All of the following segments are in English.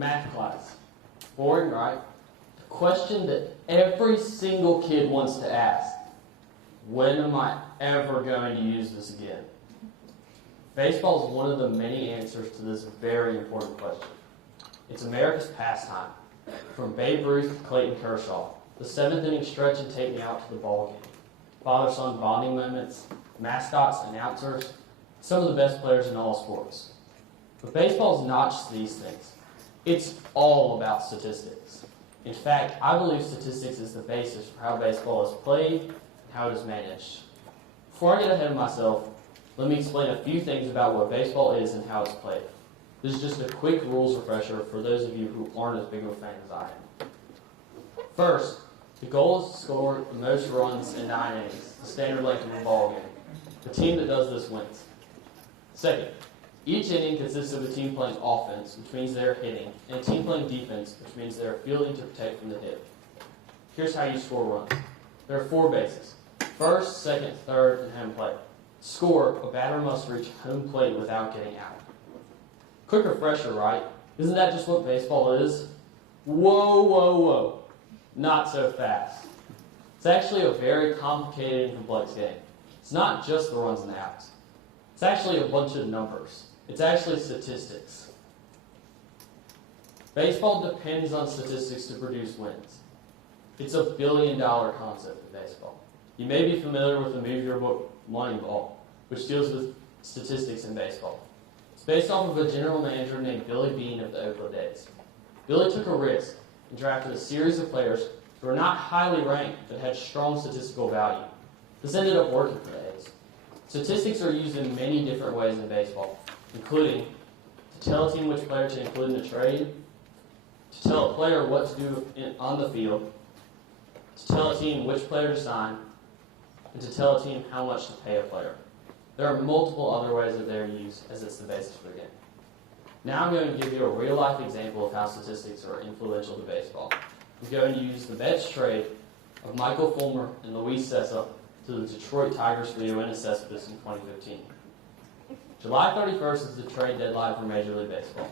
Math class. Boring, right? The question that every single kid wants to ask. When am I ever going to use this again? Baseball is one of the many answers to this very important question. It's America's pastime. From Babe Ruth to Clayton Kershaw, the seventh inning stretch and take me out to the ball game. Father-son bonding moments, mascots, announcers, some of the best players in all sports. But baseball is not just these things. It's all about statistics. In fact, I believe statistics is the basis for how baseball is played and how it is managed. Before I get ahead of myself, let me explain a few things about what baseball is and how it's played. This is just a quick rules refresher for those of you who aren't as big of a fan as I am. First, the goal is to score the most runs in 9 innings, the standard length of a ball game. The team that does this wins. Second, each inning consists of a team playing offense, which means they're hitting, and a team playing defense, which means they're fielding to protect from the hit. Here's how you score runs. There are 4 bases: first, second, third, and home plate. To score, a batter must reach home plate without getting out. Quick refresher, right? Isn't that just what baseball is? Whoa, whoa, whoa. Not so fast. It's actually a very complicated and complex game. It's not just the runs and the outs. It's actually a bunch of numbers. It's actually statistics. Baseball depends on statistics to produce wins. It's a billion-dollar concept in baseball. You may be familiar with the movie or book Moneyball, which deals with statistics in baseball. It's based off of a general manager named Billy Beane of the Oakland A's. Billy took a risk and drafted a series of players who were not highly ranked but had strong statistical value. This ended up working for the A's. Statistics are used in many different ways in baseball, including to tell a team which player to include in a trade, to tell a player what to do on the field, to tell a team which player to sign, and to tell a team how much to pay a player. There are multiple other ways that they're used, as it's the basis for the game. Now I'm going to give you a real-life example of how statistics are influential to baseball. I'm going to use the Mets trade of Michael Fulmer and Luis Cessa to the Detroit Tigers for Yoenis Cespedes in 2015. July 31st is the trade deadline for Major League Baseball.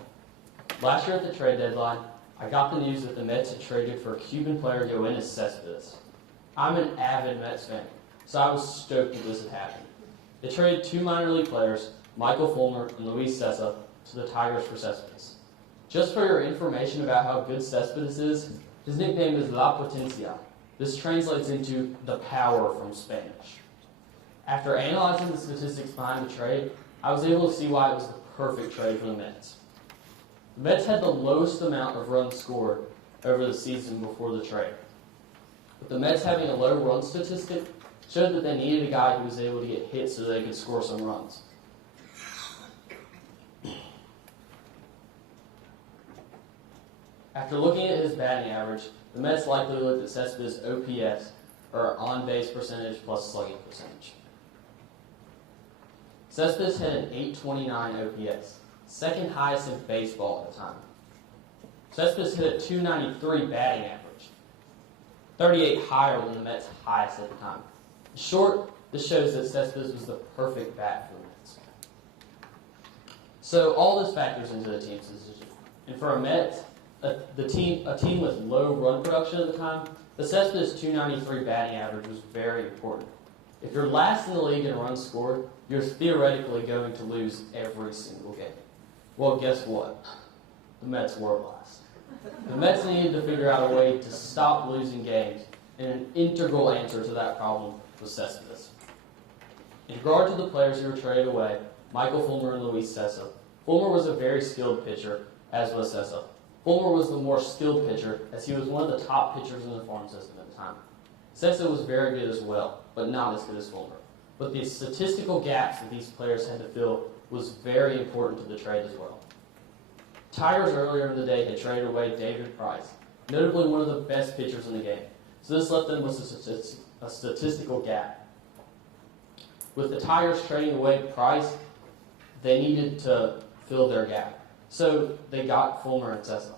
Last year at the trade deadline, I got the news that the Mets had traded for Cuban player Yoenis Cespedes. I'm an avid Mets fan, so I was stoked that this had happened. They traded 2 minor league players, Michael Fulmer and Luis Cessa, to the Tigers for Cespedes. Just for your information about how good Cespedes is, his nickname is La Potencia. This translates into the power from Spanish. After analyzing the statistics behind the trade, I was able to see why it was the perfect trade for the Mets. The Mets had the lowest amount of runs scored over the season before the trade. But the Mets having a low run statistic showed that they needed a guy who was able to get hits so they could score some runs. After looking at his batting average, the Mets likely looked at Cespedes' OPS, or on-base percentage plus slugging percentage. Cespedes had an 829 OPS, second highest in baseball at the time. Cespedes hit a 293 batting average, 38 higher than the Mets' highest at the time. In short, this shows that Cespedes was the perfect bat for the Mets. So all this factors into the team's decision. And for a Mets, a team with low run production at the time, the Cespedes 293 batting average was very important. If you're last in the league in runs scored, you're theoretically going to lose every single game. Well, guess what? The Mets were last. The Mets needed to figure out a way to stop losing games, and an integral answer to that problem was Cespedes. In regard to the players who were traded away, Michael Fulmer and Luis Cessa, Fulmer was a very skilled pitcher, as was Cessa. Fulmer was the more skilled pitcher, as he was one of the top pitchers in the farm system at the time. Cessa was very good as well, but not as good as Fulmer. But the statistical gaps that these players had to fill was very important to the trade as well. Tigers earlier in the day had traded away David Price, notably one of the best pitchers in the game. So this left them with a statistical gap. With the Tigers trading away Price, they needed to fill their gap. So they got Fulmer and Cessa.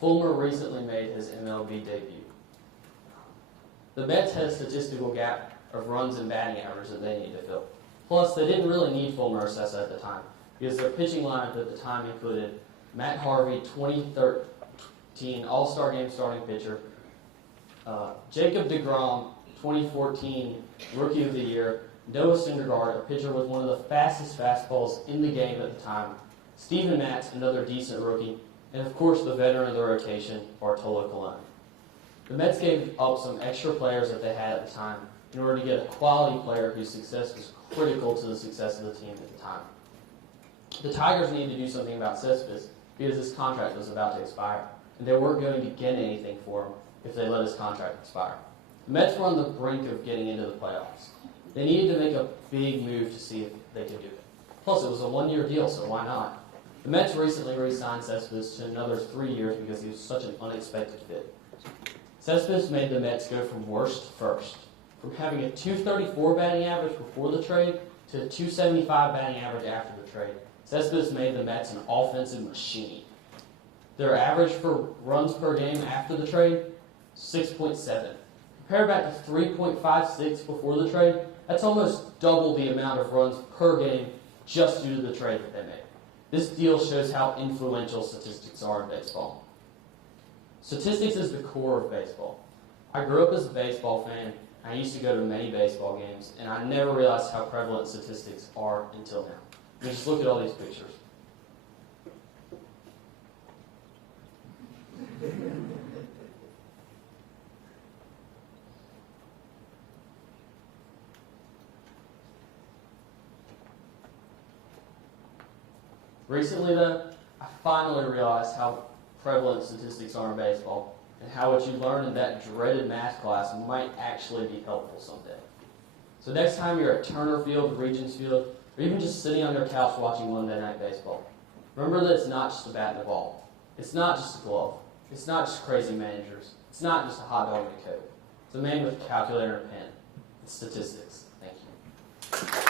Fulmer recently made his MLB debut. The Mets had a statistical gap of runs and batting average that they need to fill. Plus, they didn't really need Fulmer Sessa at the time, because their pitching lineup at the time included Matt Harvey, 2013 All-Star Game starting pitcher, Jacob deGrom, 2014 Rookie of the Year, Noah Syndergaard, a pitcher with one of the fastest fastballs in the game at the time, Steven Matz, another decent rookie, and of course the veteran of the rotation, Bartolo Colon. The Mets gave up some extra players that they had at the time in order to get a quality player whose success was critical to the success of the team at the time. The Tigers needed to do something about Cespedes because his contract was about to expire, and they weren't going to get anything for him if they let his contract expire. The Mets were on the brink of getting into the playoffs. They needed to make a big move to see if they could do it. Plus, it was a one-year deal, so why not? The Mets recently re-signed Cespedes to another 3 years because he was such an unexpected fit. Cespedes made the Mets go from worst to first, from having a .234 batting average before the trade to a .275 batting average after the trade. Cespedes made the Mets an offensive machine. Their average for runs per game after the trade, 6.7. Compare back to 3.56 before the trade, that's almost double the amount of runs per game just due to the trade that they made. This deal shows how influential statistics are in baseball. Statistics is the core of baseball. I grew up as a baseball fan. I used to go to many baseball games, and I never realized how prevalent statistics are until now. I mean, just look at all these pictures. Recently, though, I finally realized how prevalent statistics are in baseball and how what you learn in that dreaded math class might actually be helpful someday. So next time you're at Turner Field, Regents Field, or even just sitting on your couch watching Monday Night Baseball, remember that it's not just a bat and a ball. It's not just a glove. It's not just crazy managers. It's not just a hot dog and a Coke. It's a man with a calculator and a pen. It's statistics. Thank you.